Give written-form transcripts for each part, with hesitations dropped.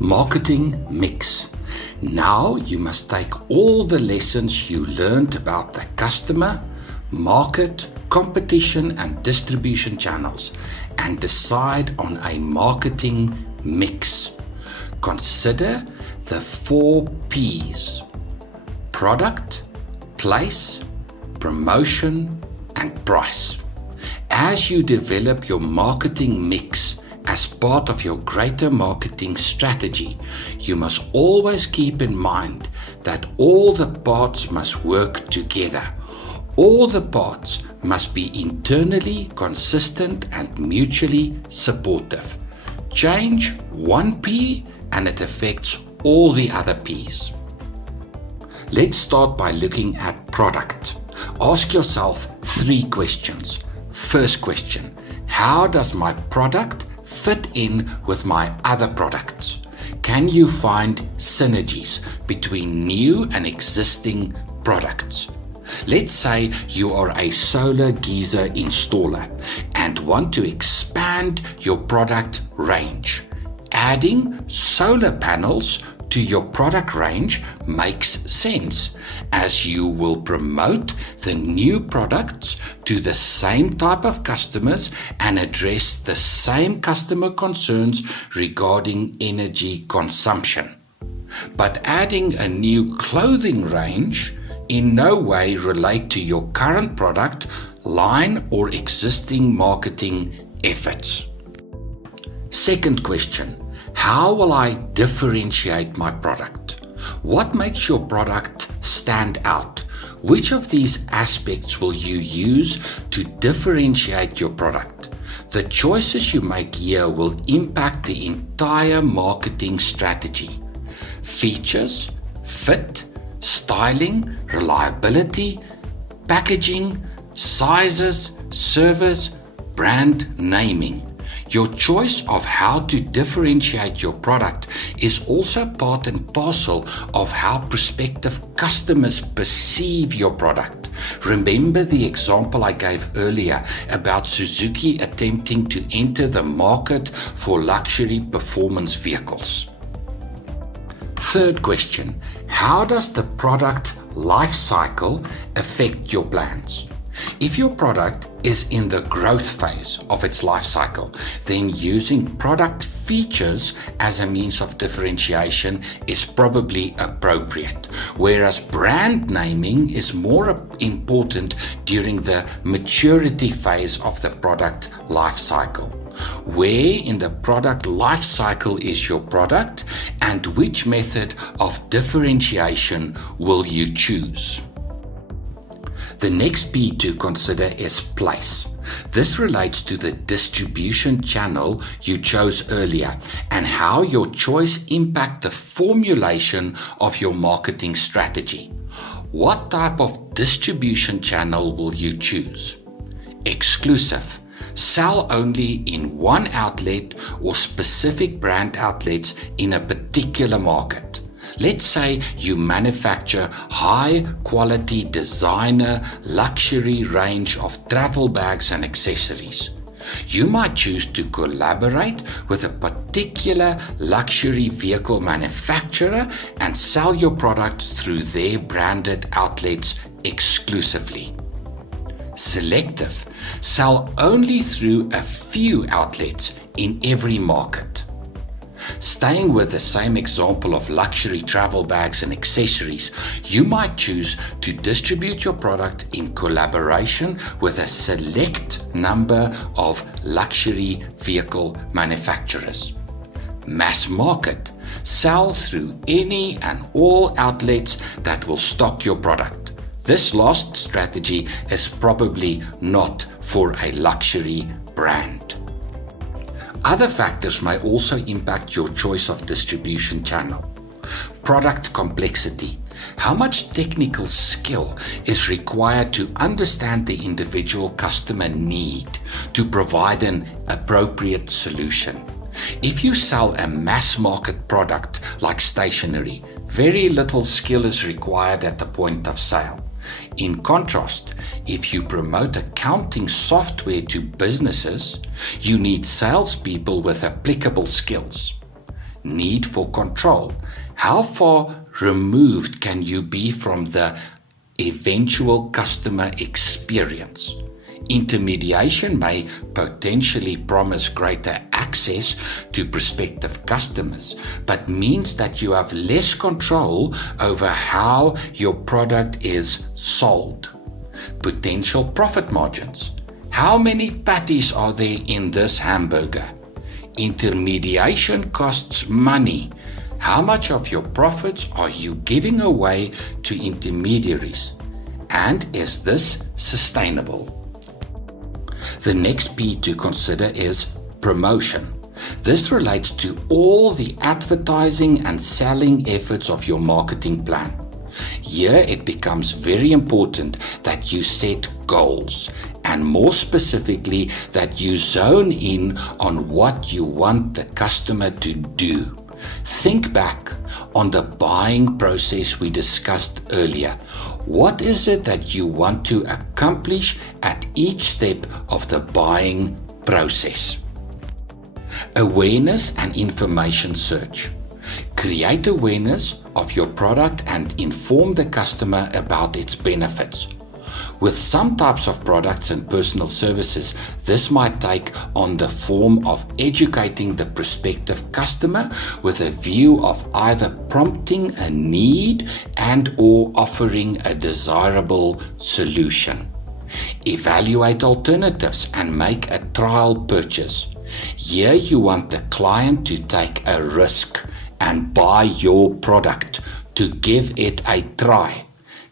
Marketing mix. Now you must take all the lessons you learned about the customer, market, competition and distribution channels and decide on a marketing mix. Consider the 4 P's: product, place, promotion and price. As you develop your marketing mix as part of your greater marketing strategy, you must always keep in mind that all the parts must work together. All the parts must be internally consistent and mutually supportive. Change one P and it affects all the other P's. Let's start by looking at product. Ask yourself 3 questions. First question: how does my product fit in with my other products? Can you find synergies between new and existing products? Let's say you are a solar geyser installer and want to expand your product range. Adding solar panels to your product range makes sense, as you will promote the new products to the same type of customers and address the same customer concerns regarding energy consumption. But adding a new clothing range in no way relate to your current product line or existing marketing efforts. Second question: how will I differentiate my product? What makes your product stand out? Which of these aspects will you use to differentiate your product? The choices you make here will impact the entire marketing strategy. Features, fit, styling, reliability, packaging, sizes, service, brand naming. Your choice of how to differentiate your product is also part and parcel of how prospective customers perceive your product. Remember the example I gave earlier about Suzuki attempting to enter the market for luxury performance vehicles. Third question: how does the product life cycle affect your plans? If your product is in the growth phase of its life cycle, then using product features as a means of differentiation is probably appropriate, whereas brand naming is more important during the maturity phase of the product life cycle. Where in the product life cycle is your product, and which method of differentiation will you choose? The next P to consider is place. This relates to the distribution channel you chose earlier and how your choice impacts the formulation of your marketing strategy. What type of distribution channel will you choose? Exclusive. Sell only in one outlet or specific brand outlets in a particular market. Let's say you manufacture high quality designer luxury range of travel bags and accessories. You might choose to collaborate with a particular luxury vehicle manufacturer and sell your product through their branded outlets exclusively. Selective. Sell only through a few outlets in every market. Staying with the same example of luxury travel bags and accessories, you might choose to distribute your product in collaboration with a select number of luxury vehicle manufacturers. Mass market. Sell through any and all outlets that will stock your product. This last strategy is probably not for a luxury brand. Other factors may also impact your choice of distribution channel. Product complexity. How much technical skill is required to understand the individual customer need to provide an appropriate solution? If you sell a mass market product like stationery, very little skill is required at the point of sale. In contrast, if you promote accounting software to businesses, you need salespeople with applicable skills. need for control. How far removed can you be from the eventual customer experience? Intermediation may potentially promise greater access to prospective customers, but means that you have less control over how your product is sold. Potential profit margins. How many patties are there in this hamburger? Intermediation costs money. How much of your profits are you giving away to intermediaries? And is this sustainable? The next P to consider is promotion. This relates to all the advertising and selling efforts of your marketing plan. Here it becomes very important that you set goals, and more specifically that you zone in on what you want the customer to do. Think back on the buying process we discussed earlier. What is it that you want to accomplish at each step of the buying process? Awareness and information search. Create awareness of your product and inform the customer about its benefits. With some types of products and personal services, this might take on the form of educating the prospective customer with a view of either prompting a need and/or offering a desirable solution. Evaluate alternatives and make a trial purchase. Here you want the client to take a risk and buy your product to give it a try.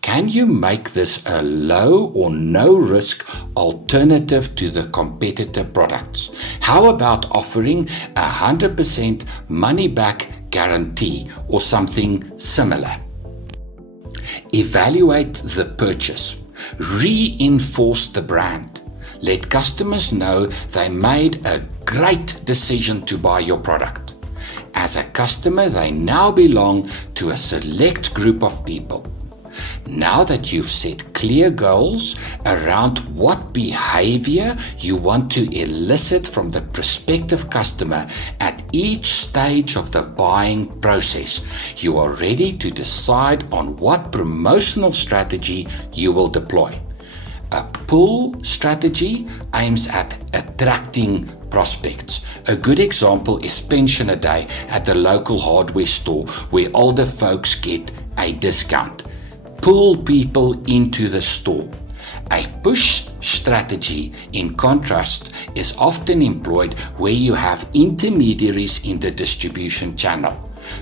Can you make this a low or no risk alternative to the competitor products? How about offering 100% money back guarantee or something similar? Evaluate the purchase. Reinforce the brand. Let customers know they made a great decision to buy your product. As a customer, they now belong to a select group of people. Now that you've set clear goals around what behavior you want to elicit from the prospective customer at each stage of the buying process, you are ready to decide on what promotional strategy you will deploy. A pull strategy aims at attracting prospects. A good example is Pension a Day at the local hardware store where older folks get a discount. Pull people into the store. A push strategy, in contrast, is often employed where you have intermediaries in the distribution channel.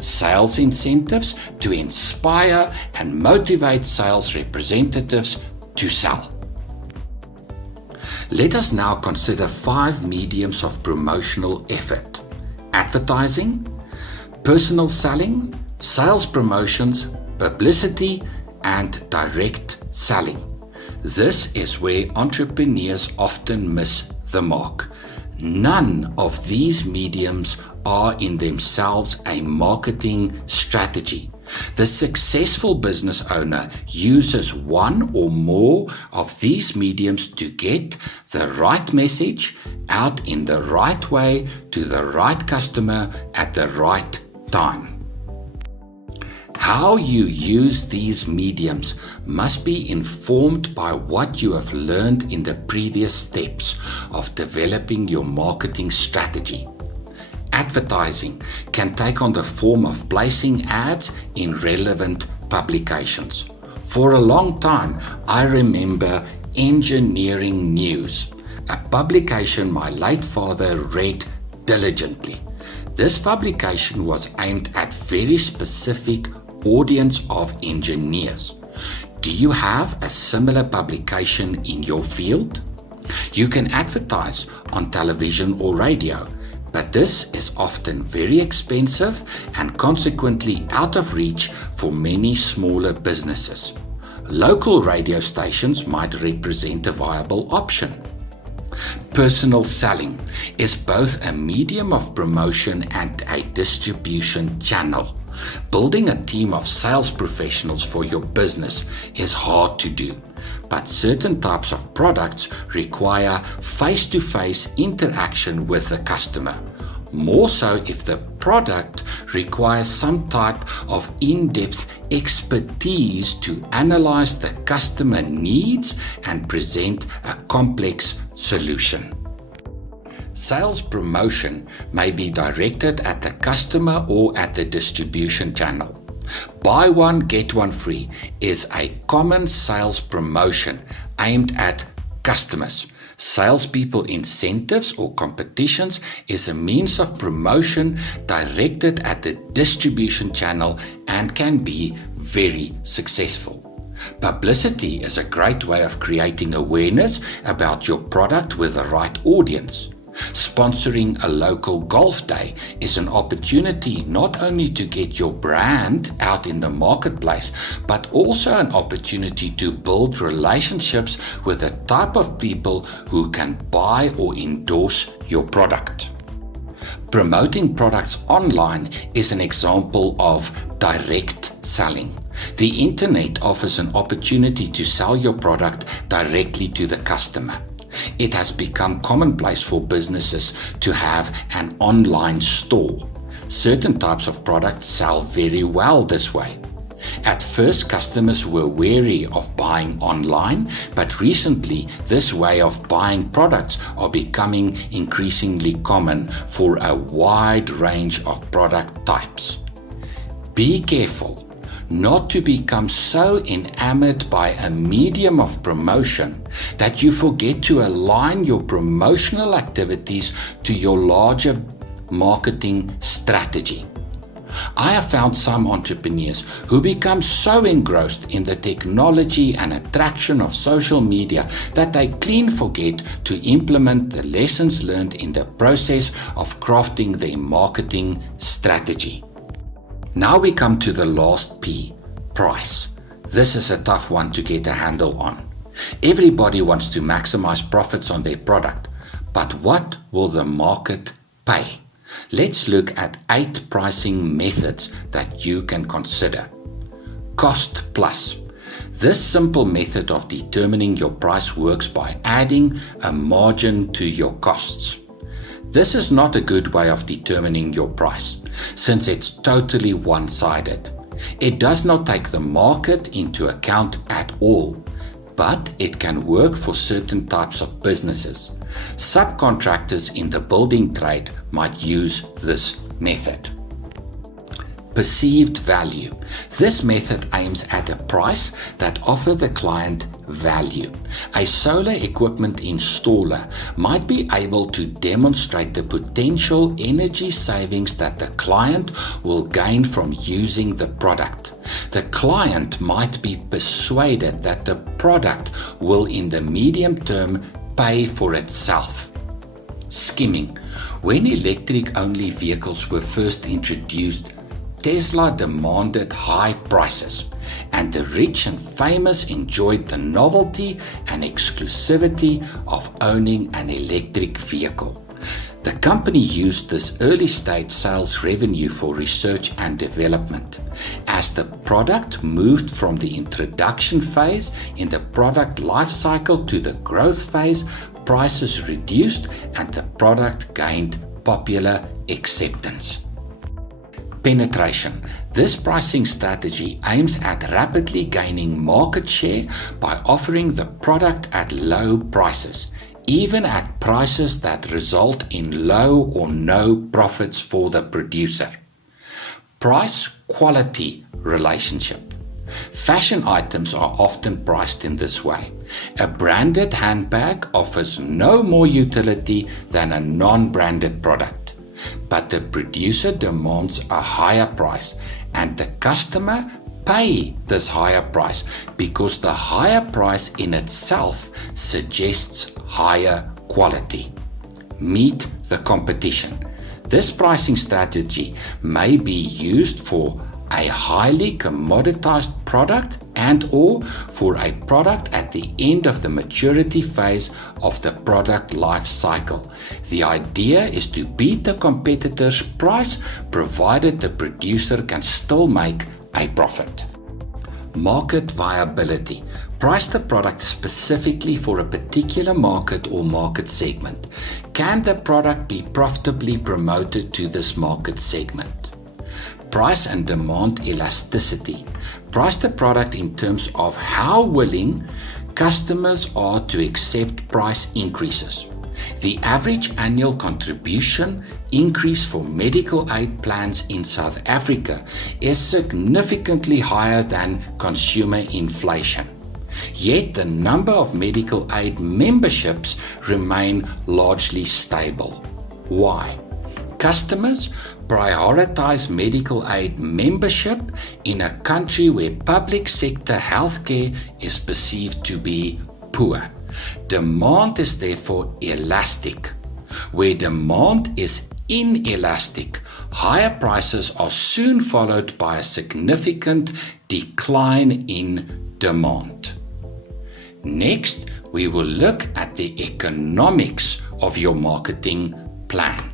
Sales incentives to inspire and motivate sales representatives to sell. Let us now consider 5 mediums of promotional effort: advertising, personal selling, sales promotions, publicity, and direct selling. This is where entrepreneurs often miss the mark. None of these mediums are in themselves a marketing strategy. The successful business owner uses one or more of these mediums to get the right message out in the right way to the right customer at the right time. How you use these mediums must be informed by what you have learned in the previous steps of developing your marketing strategy. Advertising can take on the form of placing ads in relevant publications. For a long time, I remember Engineering News, a publication my late father read diligently. This publication was aimed at very specific audience of engineers. Do you have a similar publication in your field? You can advertise on television or radio, but this is often very expensive and consequently out of reach for many smaller businesses. Local radio stations might represent a viable option. Personal selling is both a medium of promotion and a distribution channel. Building a team of sales professionals for your business is hard to do, but certain types of products require face-to-face interaction with the customer. more so if the product requires some type of in-depth expertise to analyze the customer needs and present a complex solution. Sales promotion may be directed at the customer or at the distribution channel. Buy one, get one free is a common sales promotion aimed at customers. Salespeople incentives or competitions is a means of promotion directed at the distribution channel and can be very successful. Publicity is a great way of creating awareness about your product with the right audience. Sponsoring a local golf day is an opportunity not only to get your brand out in the marketplace, but also an opportunity to build relationships with the type of people who can buy or endorse your product. Promoting products online is an example of direct selling. The internet offers an opportunity to sell your product directly to the customer. It has become commonplace for businesses to have an online store. Certain types of products sell very well this way. At first, customers were wary of buying online, but recently this way of buying products are becoming increasingly common for a wide range of product types. Be careful not to become so enamored by a medium of promotion that you forget to align your promotional activities to your larger marketing strategy. I have found some entrepreneurs who become so engrossed in the technology and attraction of social media that they clean forget to implement the lessons learned in the process of crafting their marketing strategy. Now we come to the last P, price. This is a tough one to get a handle on. Everybody wants to maximize profits on their product, but what will the market pay? Let's look at 8 pricing methods that you can consider. Cost plus. This simple method of determining your price works by adding a margin to your costs. This is not a good way of determining your price, since it's totally one-sided. It does not take the market into account at all, but it can work for certain types of businesses. Subcontractors in the building trade might use this method. Perceived value. This method aims at a price that offers the client value. A solar equipment installer might be able to demonstrate the potential energy savings that the client will gain from using the product. The client might be persuaded that the product will in the medium term pay for itself. Skimming. When electric-only vehicles were first introduced, Tesla demanded high prices, and the rich and famous enjoyed the novelty and exclusivity of owning an electric vehicle. The company used this early-stage sales revenue for research and development. As the product moved from the introduction phase in the product life cycle to the growth phase, prices reduced and the product gained popular acceptance. Penetration. This pricing strategy aims at rapidly gaining market share by offering the product at low prices, even at prices that result in low or no profits for the producer. Price-quality relationship. Fashion items are often priced in this way. A branded handbag offers no more utility than a non-branded product, but the producer demands a higher price, and the customer pay this higher price because the higher price in itself suggests higher quality. Meet the competition. This pricing strategy may be used for a highly commoditized product and/or for a product at the end of the maturity phase of the product life cycle. The idea is to beat the competitor's price provided the producer can still make a profit. Market viability. Price the product specifically for a particular market or market segment. Can the product be profitably promoted to this market segment? Price and demand elasticity. Price the product in terms of how willing customers are to accept price increases. The average annual contribution increase for medical aid plans in South Africa is significantly higher than consumer inflation. Yet the number of medical aid memberships remain largely stable. Why? Customers prioritize medical aid membership in a country where public sector healthcare is perceived to be poor. Demand is therefore elastic. Where demand is inelastic, higher prices are soon followed by a significant decline in demand. Next, we will look at the economics of your marketing plan.